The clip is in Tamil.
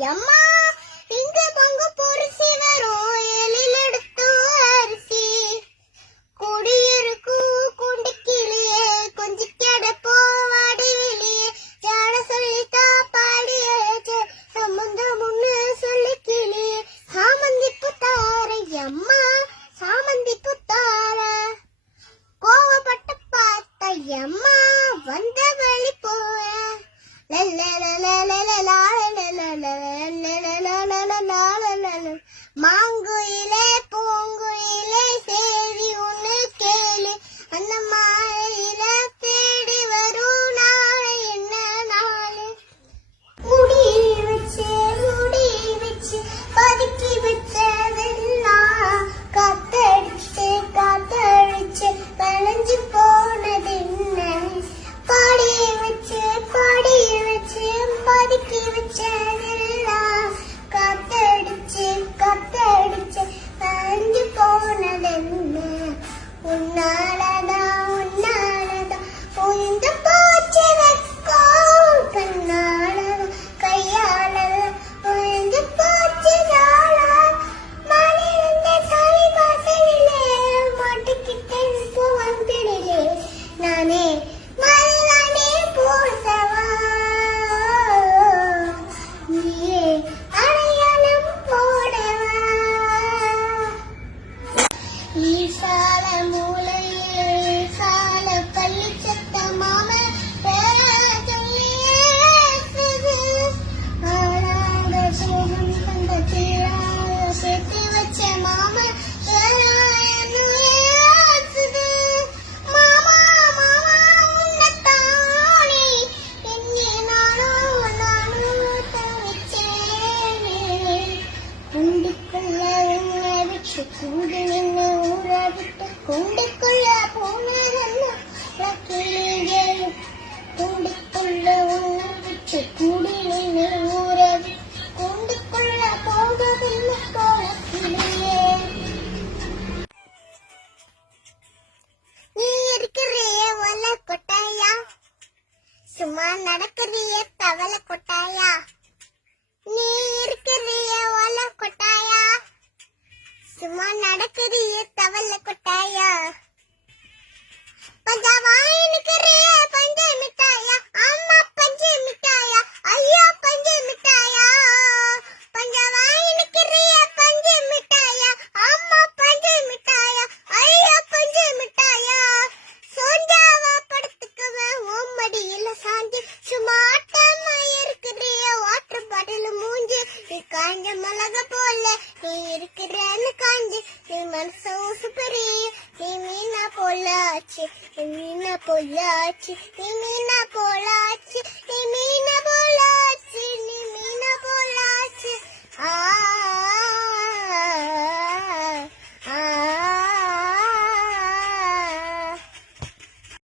行吗 பூங்குயிலே பூங்குயிலே சேதி ஒன்று கேளு. அந்த மாலையில தேடி வரும் நாளை என்ன நாளு? முடி வச்சு முடி வச்சு பதுக்கி வச்சு ஈசால மூலையில் ஈசால பள்ளி சத்தமாக சோகம் தந்த தீராத சேர்த்து வச்ச மாமா Thank you. 공백골야 봉해 canção superi, menina polate, menina polate, menina polate.